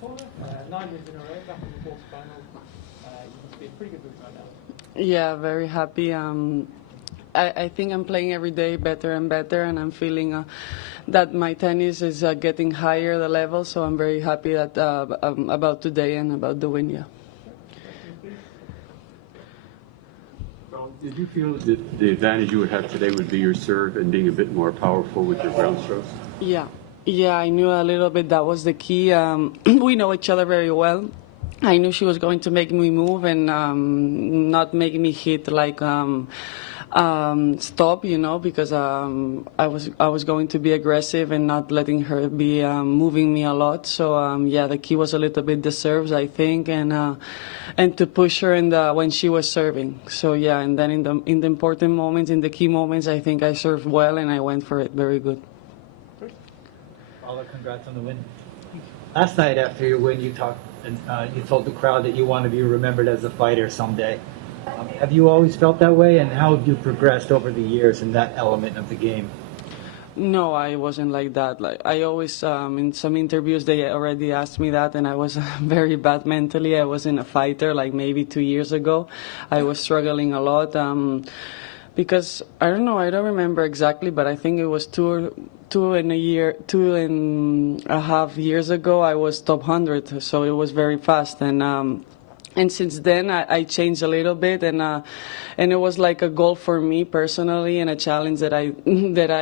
Paula, 9 wins in a row, back in the quarterfinals. You must be in pretty good mood right now. Yeah, very happy. I think I'm playing every day better and better, and I'm feeling that my tennis is getting higher the level. So I'm very happy that about today and about the win. Yeah. Did you feel that the advantage you would have today would be your serve and being a bit more powerful with your ground strokes? Yeah. Yeah, I knew a little bit that was the key. We know each other very well. I knew she was going to make me move and not make me hit like stop, because I was going to be aggressive and not letting her be moving me a lot. So yeah, the key was a little bit the serves, I think, and to push her when she was serving. So yeah, and then in the important moments, in the key moments, I think I served well and I went for it very good. Paula, congrats on the win. Last night after your win, you talked and you told the crowd that you want to be remembered as a fighter someday. Have you always felt that way, and how have you progressed over the years in that element of the game? No, I wasn't like that. Like I always, in some interviews, they already asked me that, and I was very bad mentally. I wasn't a fighter like maybe 2 years ago. I was struggling a lot because I don't know. I don't remember exactly, but I think it was two and a half years ago. I was top 100, so it was very fast, and since then, I changed a little bit, and it was like a goal for me personally, and a challenge that I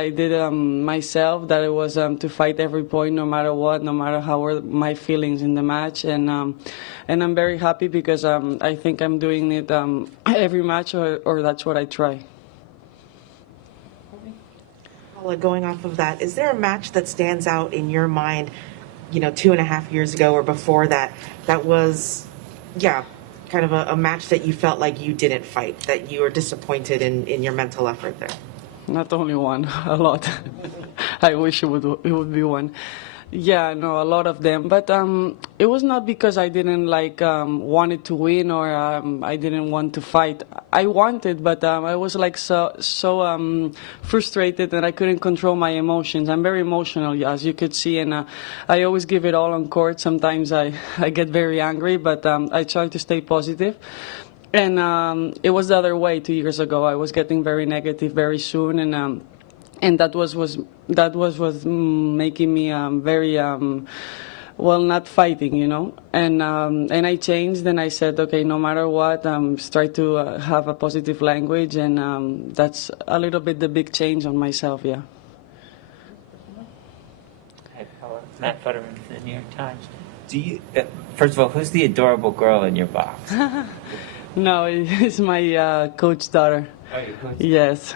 did myself. That it was to fight every point, no matter what, no matter how were my feelings in the match, and I'm very happy because I think I'm doing it every match, or that's what I try. Paula, going off of that, is there a match that stands out in your mind, 2.5 years ago or before that, that was, kind of a match that you felt like you didn't fight, that you were disappointed in your mental effort there? Not only one, a lot. I wish it would be one. Yeah, no, a lot of them. But it was not because I didn't wanted to win or I didn't want to fight. I wanted, but I was like so frustrated that I couldn't control my emotions. I'm very emotional, as you could see, and I always give it all on court. Sometimes I get very angry, but I try to stay positive. And it was the other way 2 years ago. I was getting very negative very soon, and that was making me very not fighting, and I changed and I said, okay, no matter what, try to have a positive language, and that's a little bit the big change on myself. Yeah. Hi, Paula. Matt Futterman from the New York Times. Do you first of all, who's the adorable girl in your box? No, it's my coach's daughter. Oh, your coach? Yes.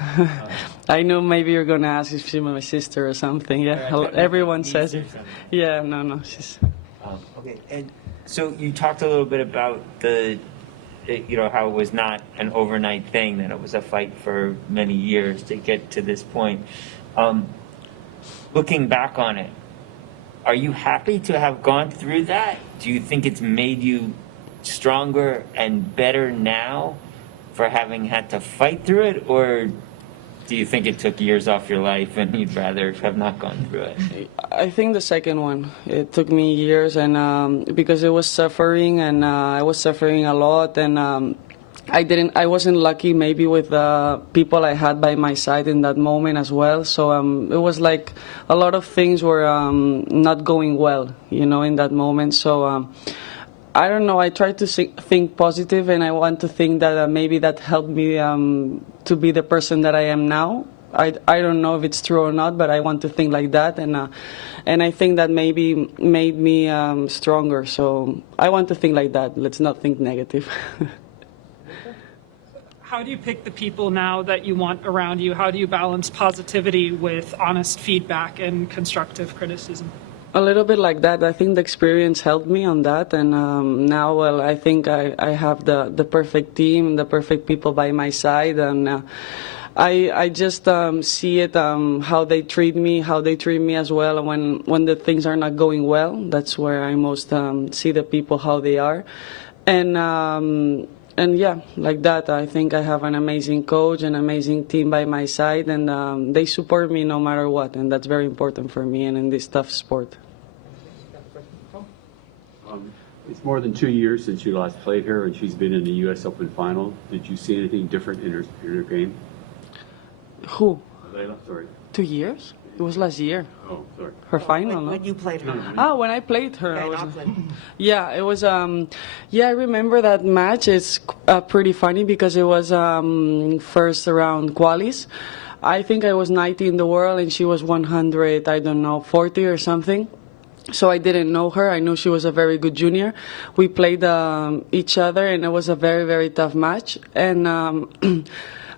I know maybe you're going to ask if she's my sister or something. Yeah, everyone says it. Yeah, no, she's... Okay, and so you talked a little bit about how it was not an overnight thing, that it was a fight for many years to get to this point. Looking back on it, are you happy to have gone through that? Do you think it's made you stronger and better now for having had to fight through it, or do you think it took years off your life and you'd rather have not gone through it? I think the second one. It took me years, and because it was suffering, and I was suffering a lot, and I wasn't lucky maybe with the people I had by my side in that moment as well. So it was like a lot of things were not going well, in that moment. So I don't know. I try to think positive, and I want to think that maybe that helped me to be the person that I am now. I don't know if it's true or not, but I want to think like that, and I think that maybe made me stronger. So I want to think like that. Let's not think negative. How do you pick the people now that you want around you? How do you balance positivity with honest feedback and constructive criticism? A little bit like that. I think the experience helped me on that, and now, well, I think I have the perfect team, the perfect people by my side, and I just see it, how they treat me as well. When the things are not going well, that's where I most see the people how they are, and yeah, like that. I think I have an amazing coach, an amazing team by my side, and they support me no matter what, and that's very important for me and in this tough sport. It's more than 2 years since you last played her, and she's been in the U.S. Open final. Did you see anything different in her game? Who? Leylah, sorry. 2 years? It was last year. Oh, sorry. Her final, When, no? when you played her. Ah, when I played her, Yeah, I in was. Auckland. Yeah, it was. Yeah, I remember that match. It's pretty funny because it was first round qualies. I think I was 90 in the world and she was 100. I don't know, 40 or something. So I didn't know her. I knew she was a very good junior. We played each other, and it was a very, very tough match. And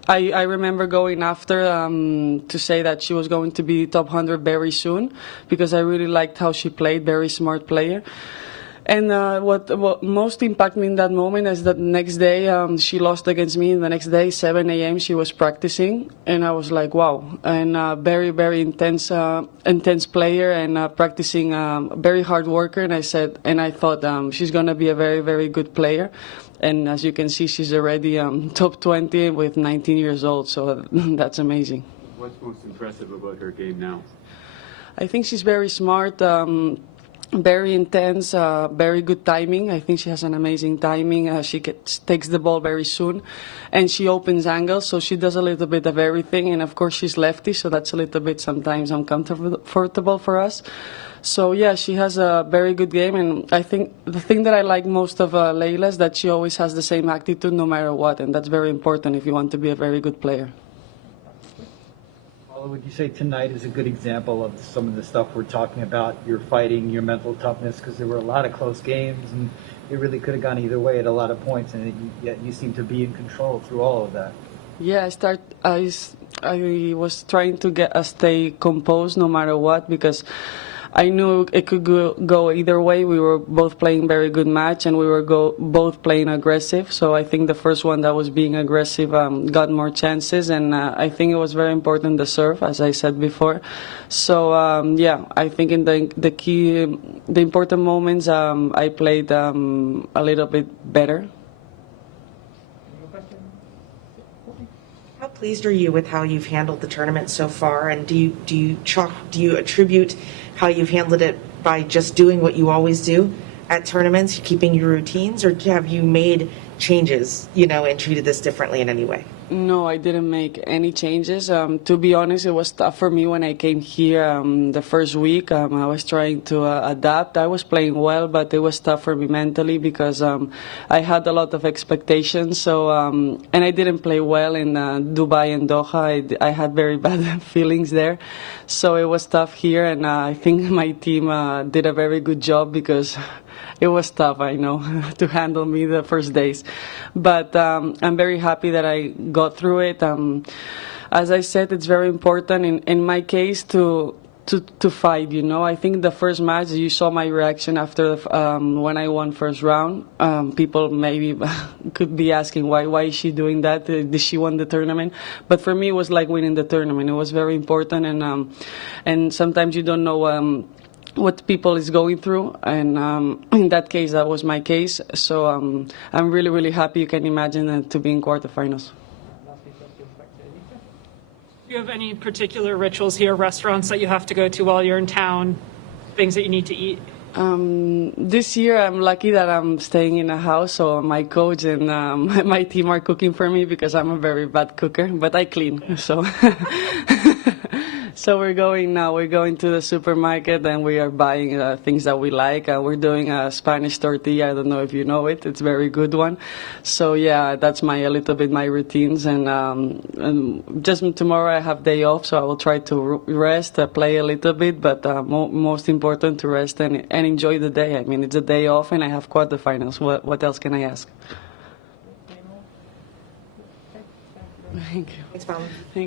I remember going after to say that she was going to be top 100 very soon because I really liked how she played. Very smart player. And what most impacted me in that moment is that the next day she lost against me. And the next day, 7 a.m., she was practicing. And I was like, wow. And very, very intense player and practicing, very hard worker. And I thought she's going to be a very, very good player. And as you can see, she's already top 20 with 19 years old. So that's amazing. What's most impressive about her game now? I think she's very smart. Very intense, very good timing. I think she has an amazing timing. She takes the ball very soon, and she opens angles, so she does a little bit of everything. And of course, she's lefty, so that's a little bit sometimes uncomfortable for us. So yeah, she has a very good game, and I think the thing that I like most of Leylah is that she always has the same attitude no matter what, and that's very important if you want to be a very good player. Would you say tonight is a good example of some of the stuff we're talking about, your fighting, your mental toughness, because there were a lot of close games and it really could have gone either way at a lot of points, and yet you seem to be in control through all of that. Yeah, I was trying to stay composed no matter what because I knew it could go either way. We were both playing very good match, and we were both playing aggressive. So I think the first one that was being aggressive got more chances, and I think it was very important the serve, as I said before. So yeah, I think in the important moments, I played a little bit better. How pleased are you with how you've handled the tournament so far? And do you attribute how you've handled it by just doing what you always do at tournaments, keeping your routines, or have you made changes, and treated this differently in any way? No, I didn't make any changes. To be honest, it was tough for me when I came here the first week. I was trying to adapt. I was playing well, but it was tough for me mentally because I had a lot of expectations. So, and I didn't play well in Dubai and Doha. I had very bad feelings there. So it was tough here, and I think my team did a very good job because it was tough, I know, to handle me the first days. But I'm very happy that I got through it. As I said, it's very important in my case to fight, I think the first match, you saw my reaction after when I won first round. People maybe could be asking, why is she doing that? Did she win the tournament? But for me, it was like winning the tournament. It was very important, and sometimes you don't know what people is going through, and in that case, that was my case. So I'm really, really happy. You can imagine to be in quarterfinals. Do you have any particular rituals here, restaurants that you have to go to while you're in town, things that you need to eat? This year, I'm lucky that I'm staying in a house, so my coach and my team are cooking for me because I'm a very bad cooker, but I clean, so... So we're going to the supermarket and we are buying things that we like. We're doing a Spanish tortilla. I don't know if you know it. It's a very good one. So yeah, that's a little bit my routines. And just tomorrow I have day off, so I will try to rest, play a little bit, but most important to rest and enjoy the day. I mean, it's a day off and I have quarterfinals. What else can I ask? Thank you. Thanks, Paula.